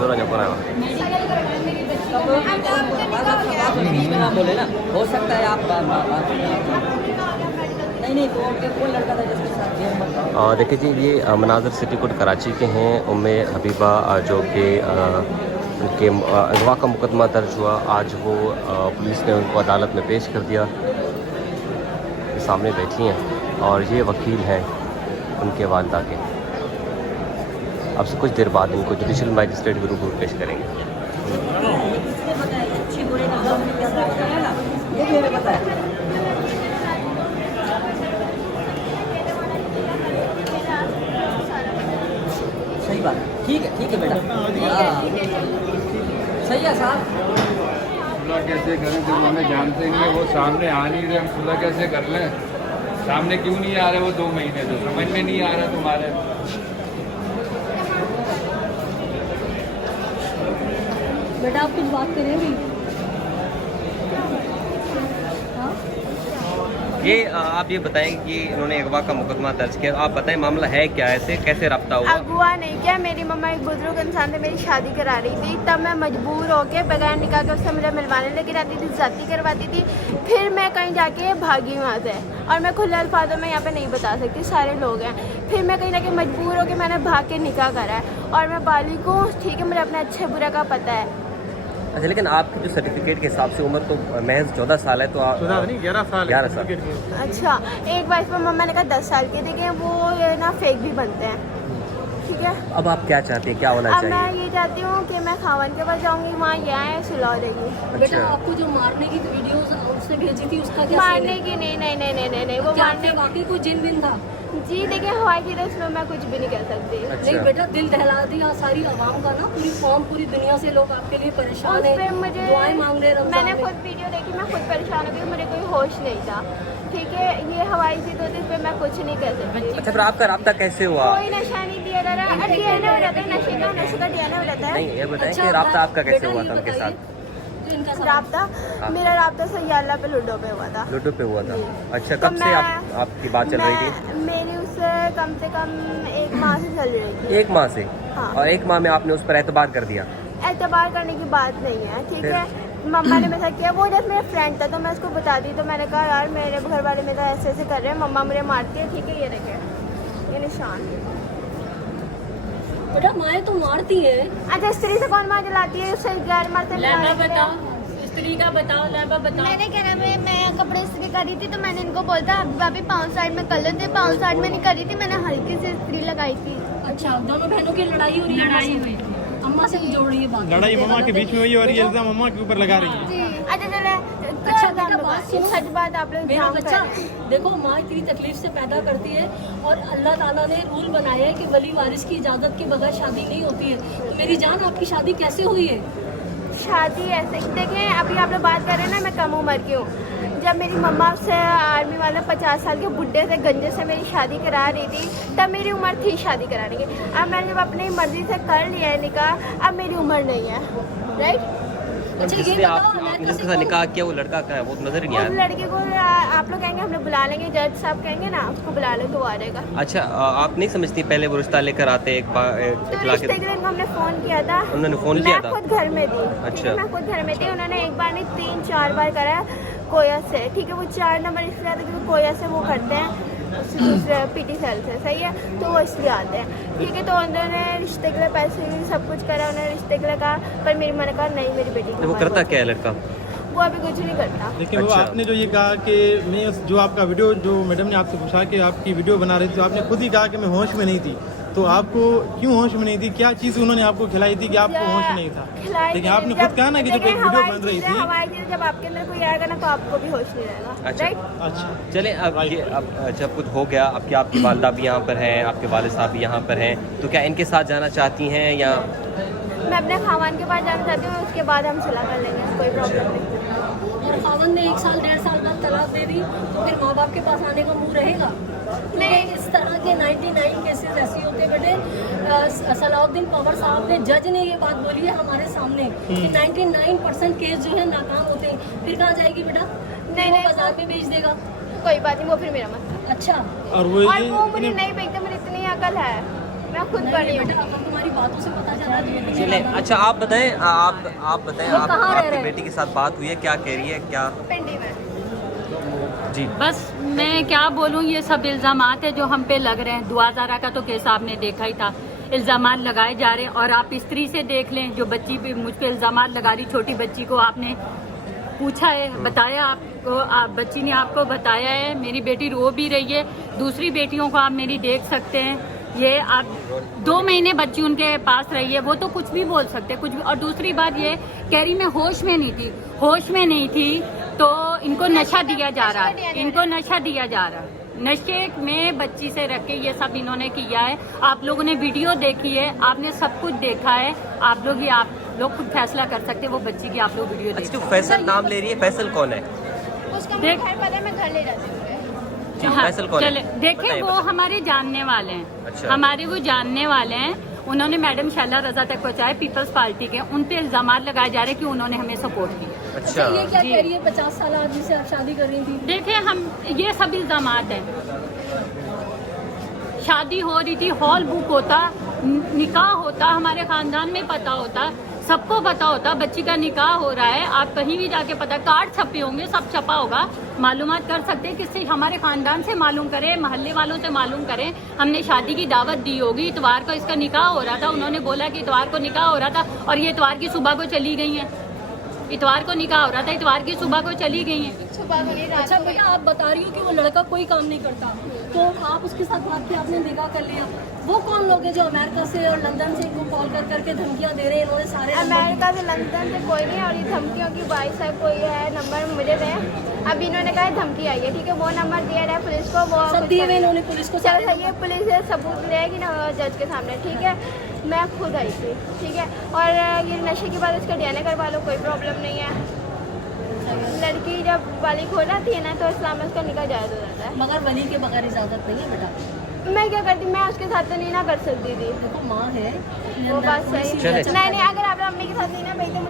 Suaranya kurang. बोले ना, हो सकता है आप नहीं तो कोई लड़का था जिसके साथ ये मत। देखिए जी, ये मनाज़र सिटी कोर्ट कराची के हैं। उम्मे हबीबा जो कि उनके अगवा का मुकदमा दर्ज हुआ, आज वो पुलिस ने उनको अदालत में पेश कर दिया। सामने बैठी हैं और ये वकील हैं उनके वालिदा के। अब से कुछ देर बाद इनको जुडिशल मैजिस्ट्रेट के रूबरू पेश करेंगे। सही बात, ठीक है बेटा, सही है साहब। सुलह कैसे करें जब हमें जानते नहीं है, वो सामने आ नहीं रहे, हम सुलह कैसे कर लें? सामने क्यों नहीं आ रहे वो 2 महीने से? समझ में नहीं आ रहा तुम्हारे। बेटा आप कुछ बात करें भी। ये आप ये बताएं कि इन्होंने अगवा का मुकदमा दर्ज किया, आप बताएं मामला है क्या, ऐसे कैसे रब्ता हुआ? अगवा नहीं किया, मेरी मम्मा एक बुजुर्ग इंसान से मेरी शादी करा रही थी, तब मैं मजबूर होकर बगैर निकाह के उससे मुझे मिलवाने लेकर आती थी, जाती करवाती थी। फिर मैं कहीं जाके भागी वहाँ से, और मैं खुले अल्फाजों में यहाँ पे नहीं बता सकती, सारे लोग हैं। फिर मैं कहीं ना कहीं मजबूर होकर मैंने भाग के निकाह करा है, और मैं बालिग हूँ, ठीक है, मुझे अपने अच्छे बुरे का पता है। अच्छा, लेकिन आपकी जो सर्टिफिकेट के हिसाब से उम्र तो महज 14 साल है, तो आप 11 साल 11 साल। अच्छा, एक बार पर मम्मा ने कहा 10 साल के, देखिए वो ना फेक भी बनते हैं, ठीक है। अब आप क्या चाहते हैं, क्या होना अब चाहिए? मैं ये चाहती हूँ कि मैं खावन के पास जाऊँगी, वहाँ ये आए सुलह देगी। बेटा आपको जो मारने की वीडियोस उसने भेजी थी उसका क्या? मारने की नहीं, वो मारने वाकई कोई जिन बिन था जी। देखिए हवाई की इसमें मैं कुछ भी नहीं कह सकती। नहीं बेटा, दिल दहला दिया सारी आवाम का ना, पूरी कौम, पूरी दुनिया से लोग आपके लिए परेशान उस है, पे मुझे दुआएं मांग रहे हैं। मैंने खुद वीडियो देखी, मैं खुद परेशान हो गई, मुझे कोई होश नहीं था, ठीक है। ये हवाई चीज होती है, इस पे मैं कुछ नहीं कह सकती। अच्छा, फिर आपका रब्ता कैसे हुआ? कोई नशा नहीं दिया जा रहा, डीएनए हो जाता है, नशे का डीएनए हो जाता है। नहीं, ये बताएं कि रब्ता आपका कैसे हुआ था उनके साथ? राब्ता मेरा राब्ता सयाला पे लूडो पे हुआ था। लूडो पे हुआ था? अच्छा, तो कब से आपकी बात चल रही थी? मेरी उससे कम से कम 1 माह से चल रही थी। 1 माह से? हाँ। और 1 माह में आपने उस पर एतबार कर दिया? एतबार करने की बात नहीं है, ठीक है। मम्मा ने मेरे साथ किया, वो जब मेरा फ्रेंड था तो मैं उसको बता दी, तो मैंने कहा यार मेरे घर वाले मेरा ऐसे ऐसे कर रहे हैं, मम्मा मुझे मारती है, ठीक है, ये देखे ये निशान। बेटा माए तो मारती है। अच्छा, स्त्री से कौन मार जलाती है? उससे गैर मारते बताओ, स्त्री का बताओ, लाइबा बताओ। मैंने क्या नाम है, मैं कपड़े इस्त्री कर रही थी तो मैंने इनको बोलता भाभी पाँव साइड में कर लेते, पाँव साइड में नहीं कर रही थी, मैंने हल्की से इस्त्री लगाई थी। अच्छा, दोनों बहनों की लड़ाई हो रही है, अम्मा से जोड़ रही है बात। लड़ाई मम्मा के बीच में हुई और ये इल्जाम मम्मा के ऊपर लगा रही है। जी, अच्छा चले, अच्छा बेटा बात सुनो, सच बात आप लोग मेरा जान बच्चा कर। देखो, माँ इतनी तकलीफ से पैदा करती है, और अल्लाह ताला ने रूल बनाया है कि वली वारिस की इजाज़त के बगैर शादी नहीं होती है। तो मेरी जान, आपकी शादी कैसे हुई है? शादी ऐसे देखें, अभी आप लोग बात कर रहे हैं ना, मैं कम उम्र की हूँ। जब मेरी मम्मा से आर्मी वाले 50 साल के बुढ़े से गंजे से मेरी शादी करा रही थी, तब मेरी उम्र थी शादी कराने की। अब मैंने जब अपनी मर्जी से कर लिया है निकाह, अब मेरी उम्र नहीं है, राइट। अच्छा ये जिससे बताओ, आपने मैं जिसके किसी साथ को निकाह किया वो लड़का क्या है, वो नजर ही नहीं उस आया। लड़के को आप लोग कहेंगे हम लोग बुला लेंगे, जज साहब कहेंगे ना उसको बुला लो तो आ जाएगा। अच्छा, आप नहीं समझती पहले वो रिश्ता लेकर आते एक तो इतला रिश्ते के दिन हमने फोन किया था, उन्होंने फोन किया था? मैं खुद घर में थी। अच्छा। ठीक है, मैं खुद घर में थी, उन्होंने एक बार नहीं 3-4 बार करा कोया से, ठीक है। वो 4 नंबर इसलिए आते क्योंकि कोया से वो करते हैं दूसरे पीटी सेल से, सही है, तो वो इसलिए आते हैं, ठीक है। तो उन्होंने रिश्ते के लिए पैसे भी सब कुछ करा, उन्होंने रिश्ते के लिए कहा, पर मेरी मैंने कहा नहीं, मेरी बेटी को वो करता क्या है लड़का? वो अभी कुछ नहीं करता। लेकिन वो अच्छा। आपने जो ये कहा कि मैं जो आपका वीडियो, जो मैडम ने आपसे पूछा कि आपकी वीडियो बना रही थी, तो आपने खुद ही कहा कि मैं होश में नहीं थी। तो आपको क्यों होश में नहीं थी? क्या चीज़ उन्होंने आपको खिलाई थी कि आपको होश नहीं था? लेकिन आपने खुद कहा ना कि जब एक वीडियो बन रही थी। हवाई चीज़ जब आपके अंदर कोई आएगा ना तो आपको भी होश नहीं रहेगा, अच्छा। राइट। अच्छा, चले, अब ये अब जब कुछ हो गया, अब क्या आपकी वालिदा भी यहाँ पर हैं, आपके वालिद साहब भी यहाँ पर हैं, तो क्या इनके साथ जाना चाहती हैं या? मैं अपने खावान के पास जाना चाहती हूँ, उसके बाद हम सलाह कर लेंगे, कोई प्रॉब्लम नहीं। और खावन ने 1 साल 1.5 साल बाद तलाक दे दी, तो फिर माँ बाप के पास आने का मुंह रहेगा? नहीं, इस तरह के 99 केसेस ऐसे होते हैं बेटे। सलाउद्दीन पवार साहब ने, जज ने ये बात बोली है हमारे सामने कि 99% केस जो है नाकाम होते हैं। फिर कहाँ जाएगी बेटा? नहीं, बाजार में बेच देगा। कोई बात नहीं, वो फिर मेरा मत। अच्छा, और वो और वो मुझे नहीं बेचते, मुझे इतनी अकल है। मैं खुद बड़ी हूँ। बेटा, अब तुम्हारी बातों से पता चला कि चले, अच्छा आप बताएं, आप बताएं, वो कहाँ रह आपकी रहे हैं? बेटी के साथ बात हुई है, क्या कह रही है, क्या? पिंडी में। जी बस मैं क्या बोलूँ, ये सब इल्ज़ामात है जो हम पे लग रहे हैं। दुआ ज़ारा का तो केस आपने देखा ही था, इल्ज़ामात लगाए जा रहे हैं। और आप स्त्री से देख लें जो बच्ची पे मुझ पे इल्ज़ामात लगा रही, छोटी बच्ची को आपने पूछा है, बताया आपको, बच्ची ने आपको बताया है। मेरी बेटी रो भी रही है, दूसरी बेटियों को आप मेरी देख सकते हैं। ये आप 2 महीने बच्ची उनके पास रही है, वो तो कुछ भी बोल सकते कुछ भी। और दूसरी बात ये कह रही मैं होश में नहीं थी, होश में नहीं थी तो इनको नशा दिया जा रहा है, इनको नशा दिया जा रहा है। नशे में बच्ची से रख के ये सब इन्होंने किया है। आप लोगों ने वीडियो देखी है, आपने सब कुछ देखा है, आप लोग खुद फैसला कर सकते हैं वो बच्ची की। आप लोग वीडियो अच्छा, देखिए। जो फैसल नाम ले रही है, फैसल कौन है? उसका मुझे घर पता है, मैं घर ले जाती हूँ। जी, हाँ, फैसल कौन चले है? देखें, बताइए, वो बताइए। हमारे जानने वाले हैं। अच्छा। हमारे वो जानने वाले हैं। उन्होंने मैडम शैला रजा तक पहुंचाए, पीपल्स पार्टी के, उन पे इल्जाम लगाए जा रहे हैं कि उन्होंने हमें सपोर्ट किया। अच्छा, ये क्या जी। कह रही है 50 साल आदमी से आप शादी कर रही थी? देखें, हम ये सब इल्जाम हैं। शादी हो रही थी, हॉल बुक होता, निकाह होता, हमारे खानदान में पता होता, सबको पता होता बच्ची का निकाह हो रहा है। आप कहीं भी जाके पता, कार्ड छपे होंगे, सब छपा होगा, मालूमात कर सकते हैं। किससे? हमारे खानदान से मालूम करें, मोहल्ले वालों से मालूम करें। हमने शादी की दावत दी होगी, इतवार को इसका निकाह हो रहा था, उन्होंने बोला कि इतवार को निकाह हो रहा था और ये इतवार की सुबह को चली गई हैं। इतवार को निकाह हो रहा था, इतवार की सुबह को चली गई हैं। सुबह को नहीं, रात अच्छा को भैया, आप बता रही हो कि वो लड़का कोई काम नहीं करता, तो आप उसके साथ बात की, आपने निकाह कर लिया। वो कौन लोग हैं जो अमेरिका से और लंदन से इनको कॉल कर करके धमकियां दे रहे हैं? इन्होंने सारे अमेरिका से, लंदन से कोई नहीं। और ये धमकियों की बाइस है, कोई है नंबर मुझे दें। अब इन्होंने कहा धमकी आई है, ठीक है, वो नंबर दिया है पुलिस को, वो सब दिए हुए इन्होंने पुलिस को चल सही है, पुलिस है, सबूत लेगी ना जज के सामने, ठीक है। मैं खुद आई थी, ठीक है। और ये नशे के बाद इसका DNA करवा लो, कोई प्रॉब्लम नहीं है। लड़की जब वाली खोलाती है ना तो इस्लाम में उसका निकाह जायज़ हो जाता है। मगर वली के बगैर इजाजत नहीं है बेटा। मैं क्या करती, मैं उसके साथ तो नहीं ना कर सकती थी, देखो माँ है, वो बात सही। चले। नहीं, अगर आप अम्मी के साथ नहीं ना भाई तो